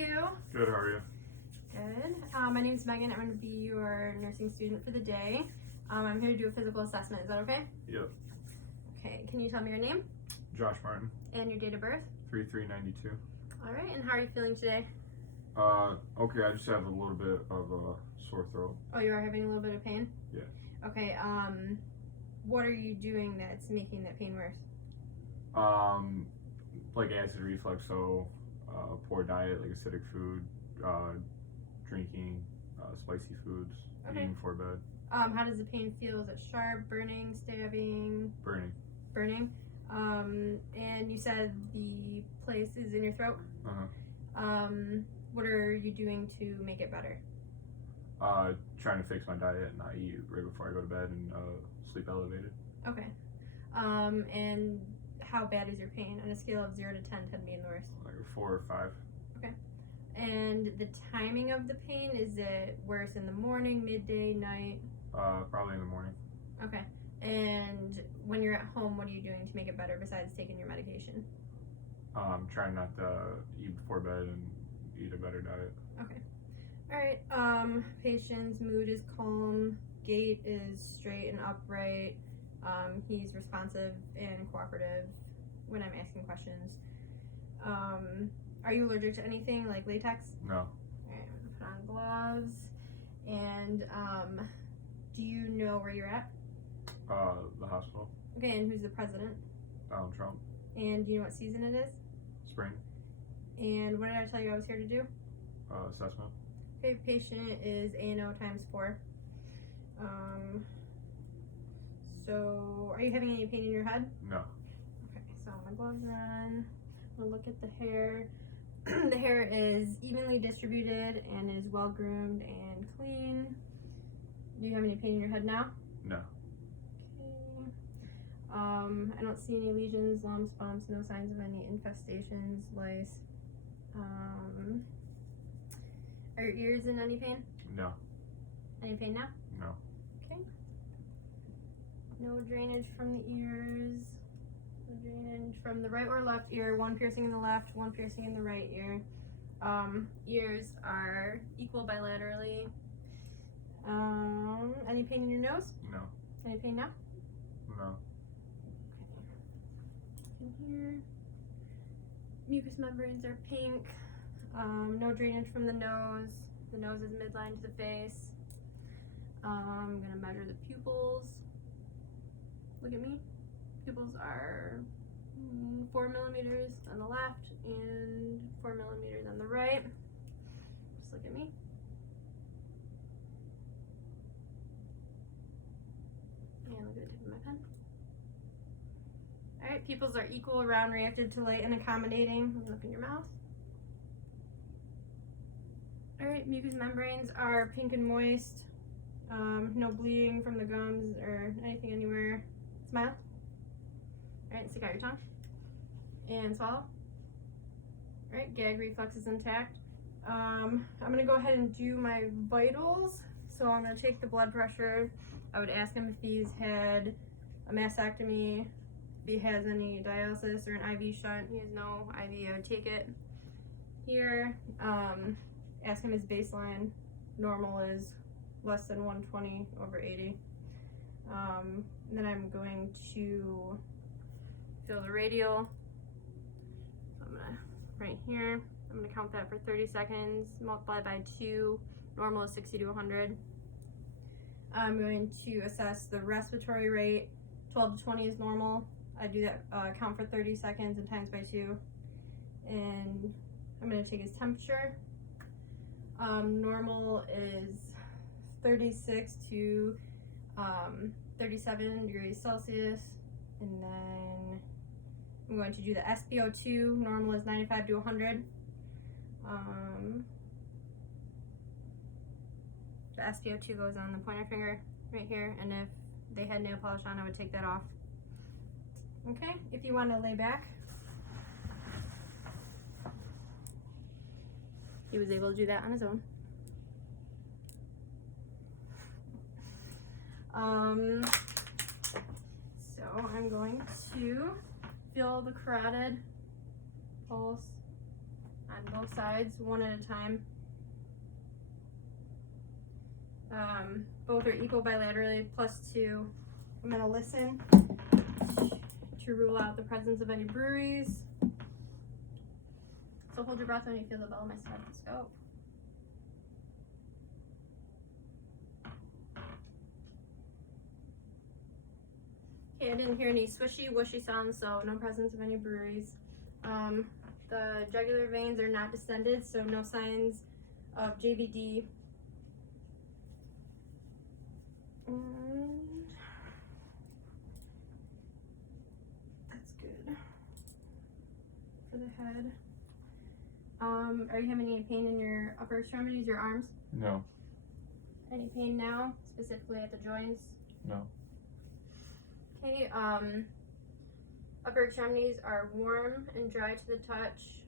you? Good, how are you? Good. My name is Megan. I'm going to be your nursing student for the day. I'm here to do a physical assessment. Is that okay? Yep. Okay. Can you tell me your name? Josh Martin. And your date of birth? 3/3/92. All right. And how are you feeling today? Okay, I just have a little bit of a sore throat. Oh, you are having a little bit of pain? Yeah. Okay. What are you doing that's making that pain worse? Like acid reflux, so poor diet, like acidic food, drinking spicy foods, Okay. eating before bed. How does the pain feel? Is it sharp, burning, stabbing? Burning. Burning. And you said the place is in your throat? Uh-huh. What are you doing to make it better? Trying to fix my diet and not eat right before I go to bed and sleep elevated. Okay. And how bad is your pain? On a scale of 0 to 10, 10 being the worst. Like a 4 or 5. Okay. And the timing of the pain, is it worse in the morning, midday, night? Probably in the morning. Okay. And when you're at home, what are you doing to make it better besides taking your medication? Trying not to eat before bed and eat a better diet. Okay. All right. Patient's mood is calm. Gait is straight and upright. He's responsive and cooperative when I'm asking questions. Are you allergic to anything like latex? No. All right, I'm gonna put on gloves. And do you know where you're at? The hospital. Okay, and who's the president? Donald Trump. And do you know what season it is? Spring. And what did I tell you I was here to do? Assessment. Okay, patient is ANO times 4. So are you having any pain in your head? No. Okay, so my gloves are on. I'm gonna look at the hair. The hair is evenly distributed and is well groomed and clean. Do you have any pain in your head now? No. Okay. I don't see any lesions, lumps, bumps, no signs of any infestations, lice. Are your ears in any pain? No. Any pain now? No. Okay. No drainage from the ears. No drainage from the right or left ear. One piercing in the left, one piercing in the right ear. Ears are equal bilaterally. Any pain in your nose? No. Any pain now? No. In here. Mucous membranes are pink. No drainage from the nose. The nose is midline to the face. I'm gonna measure the pupils. Look at me. Pupils are 4 millimeters on the left and 4 millimeters on the right. Just look at me. And look at the tip of my pen. Alright, pupils are equal, round, reactive to light, and accommodating. Look in your mouth. Alright, mucous membranes are pink and moist. No bleeding from the gums or anything anywhere. Smile. Alright, stick out your tongue. And swallow. Alright, gag reflex is intact. I'm going to go ahead and do my vitals. So I'm going to take the blood pressure. I would ask him if he's had a mastectomy, if he has any dialysis or an IV shunt. He has no IV, I would take it here. Ask him his baseline. Normal is less than 120 over 80. Then I'm going to feel the radial. So I'm gonna, right here, I'm gonna count that for 30 seconds, multiply by 2. Normal is 60 to 100. I'm going to assess the respiratory rate. 12 to 20 is normal. I do that, count for 30 seconds and times by 2. And I'm gonna take his temperature. Normal is 36 to 37 degrees Celsius, and then I'm going to do the SpO2. Normal is 95 to 100. The SpO2 goes on the pointer finger right here, and if they had nail polish on, I would take that off. Okay, if you want to lay back. He was able to do that on his own. So I'm going to feel the carotid pulse on both sides, one at a time. Both are equal bilaterally, +2. I'm going to listen to rule out the presence of any bruise. So hold your breath when you feel the bell of my stethoscope. Okay, I didn't hear any swishy, whooshy sounds, so no presence of any bruise. The jugular veins are not distended, so no signs of JVD. And that's good for the head. Are you having any pain in your upper extremities, your arms? No. Any pain now, specifically at the joints? No. Okay, upper extremities are warm and dry to the touch.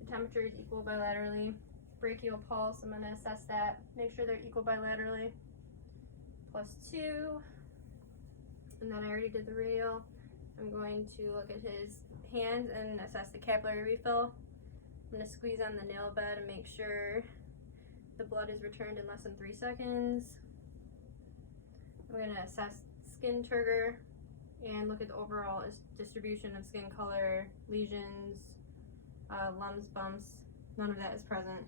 The temperature is equal bilaterally. Brachial pulse, I'm going to assess that. Make sure they're equal bilaterally. +2. And then I already did the radial. I'm going to look at his hands and assess the capillary refill. I'm going to squeeze on the nail bed and make sure the blood is returned in less than 3 seconds. I'm going to assess skin turgor and look at the overall distribution of skin color, lesions, lumps, bumps. None of that is present.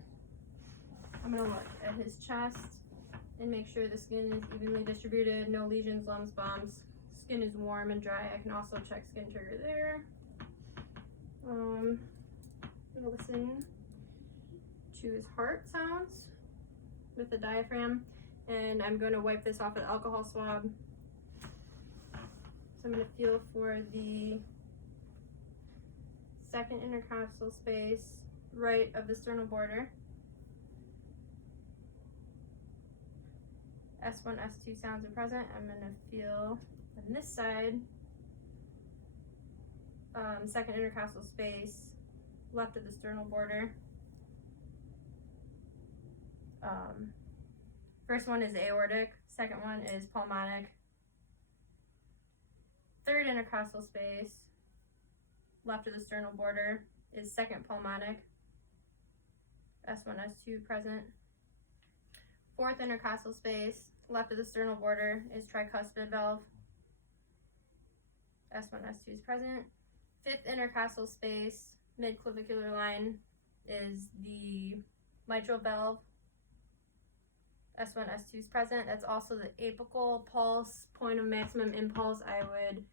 I'm going to look at his chest and make sure the skin is evenly distributed, no lesions, lumps, bumps. Skin is warm and dry. I can also check skin turgor there. I'm going to listen to his heart sounds with the diaphragm, and I'm going to wipe this off with an alcohol swab. So I'm going to feel for the second intercostal space right of the sternal border. S1, S2 sounds are present. I'm going to feel on this side, second intercostal space left of the sternal border. First one is aortic, second one is pulmonic. Third intercostal space left of the sternal border is second pulmonic. S1, S2 present. Fourth intercostal space left of the sternal border is tricuspid valve. S1, S2 is present. Fifth intercostal space, mid-clavicular line, is the mitral valve. S1, S2 is present. That's also the apical pulse, point of maximum impulse. I would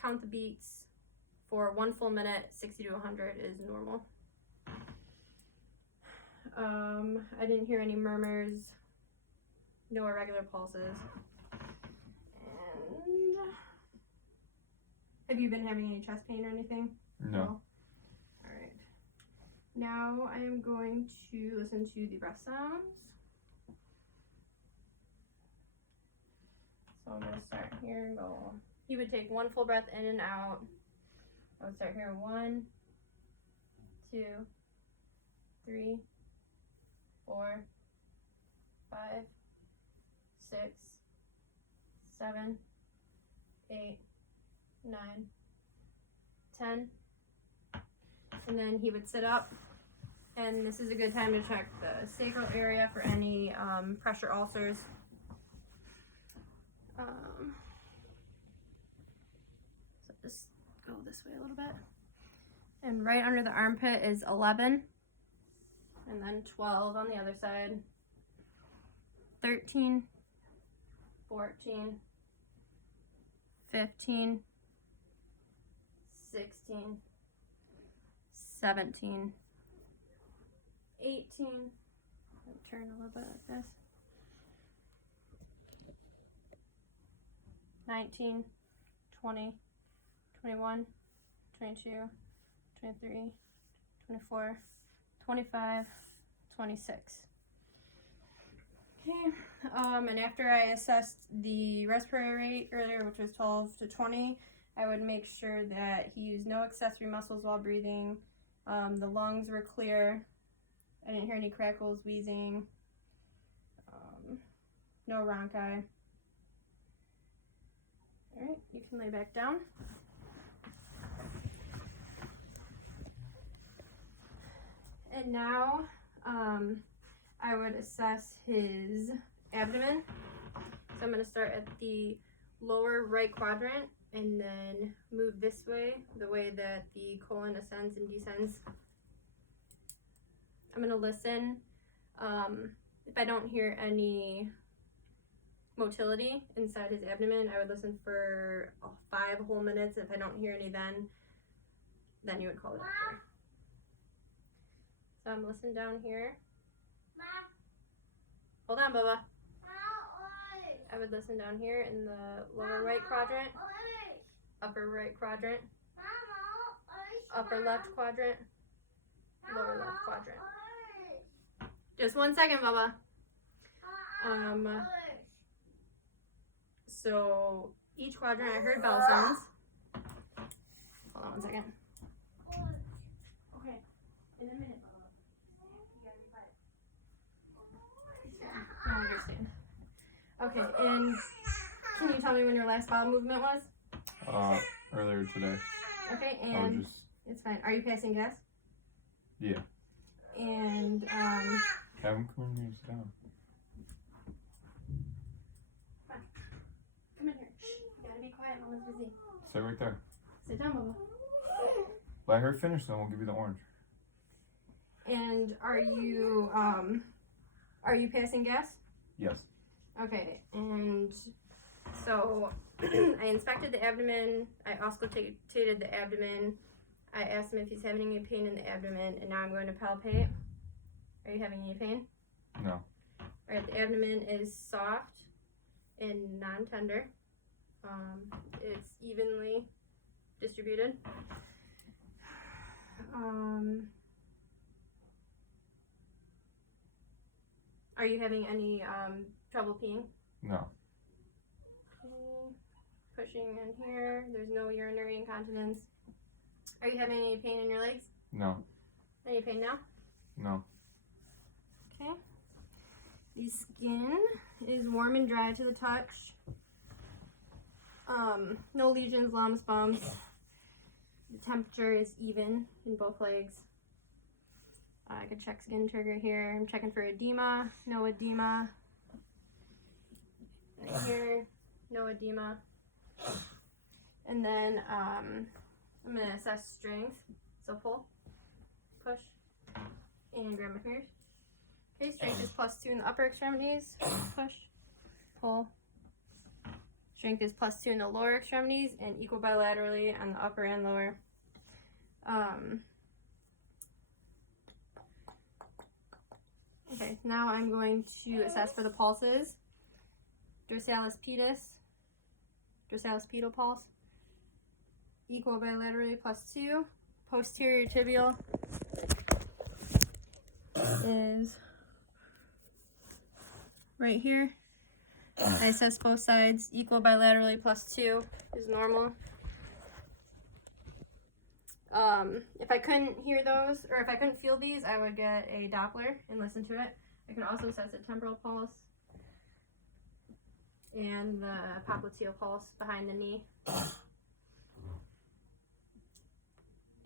count the beats for 1 full minute. 60 to 100 is normal. I didn't hear any murmurs, no irregular pulses. And have you been having any chest pain or anything? No. All right. Now I am going to listen to the breath sounds. So I'm going to start here and go. He would take 1 full breath in and out. I would start here. 1, 2, 3, 4, 5, 6, 7, 8, 9, 10. And then he would sit up, and this is a good time to check the sacral area for any pressure ulcers. So just go this way a little bit. And right under the armpit is 11. And then 12 on the other side. 13, 14, 15, 16, 17, 18. I'll turn a little bit like this. 19, 20, 21, 22, 23, 24, 25, 26. Okay, and after I assessed the respiratory rate earlier, which was 12 to 20, I would make sure that he used no accessory muscles while breathing. The lungs were clear. I didn't hear any crackles, wheezing, no rhonchi. All right, you can lay back down. And now, I would assess his abdomen. So I'm going to start at the lower right quadrant and then move this way, the way that the colon ascends and descends. I'm going to listen. If I don't hear any motility inside his abdomen, I would listen for 5 whole minutes. If I don't hear any then you would call the doctor. So I'm listening down here. Hold on, Bubba. I would listen down here in the lower right quadrant, upper right quadrant, upper left quadrant, lower left quadrant. Just 1 second, Bubba. So each quadrant I heard bell sounds. Hold on 1 second. Okay, in a minute, Bubba. You gotta be quiet. I understand. Okay, and can you tell me when your last bowel movement was? Earlier today. Okay, I and was just, it's fine. Are you passing gas? yeah. And Have him come in here and sit down. come in here. You gotta be quiet. Mama's busy. Sit right there. Sit down, Bubba. Let her finish, then we'll give you the orange. And are you passing gas? Yes. Okay, and so I inspected the abdomen, I auscultated the abdomen, I asked him if he's having any pain in the abdomen, and now I'm going to palpate. Are you having any pain? No. Alright, the abdomen is soft and non-tender. It's evenly distributed. Are you having any trouble peeing? No. Okay. Pushing in here. There's no urinary incontinence. Are you having any pain in your legs? No. Any pain now? No. Okay. The skin is warm and dry to the touch. No lesions, lumps, bumps. The temperature is even in both legs. I could check skin trigger here. I'm checking for edema. No edema. Right here, no edema. And then I'm going to assess strength. So pull, push, and grab my fingers. Okay, strength is +2 in the upper extremities. Push, pull. Strength is +2 in the lower extremities and equal bilaterally on the upper and lower. Okay, now I'm going to assess for the pulses. Dorsalis pedal pulse, equal bilaterally +2. Posterior tibial is right here. I assess both sides, equal bilaterally +2 is normal. If I couldn't hear those, or if I couldn't feel these, I would get a Doppler and listen to it. I can also assess a temporal pulse and the popliteal pulse behind the knee.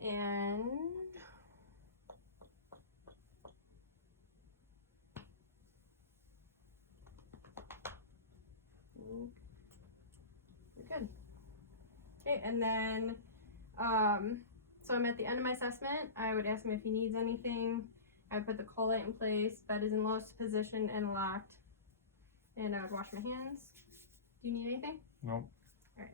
And we're good. Okay, and then so I'm at the end of my assessment. I would ask him if he needs anything. I would put the call light in place. Bed is in lowest position and locked. And I would wash my hands. Do you need anything? Nope. Alright.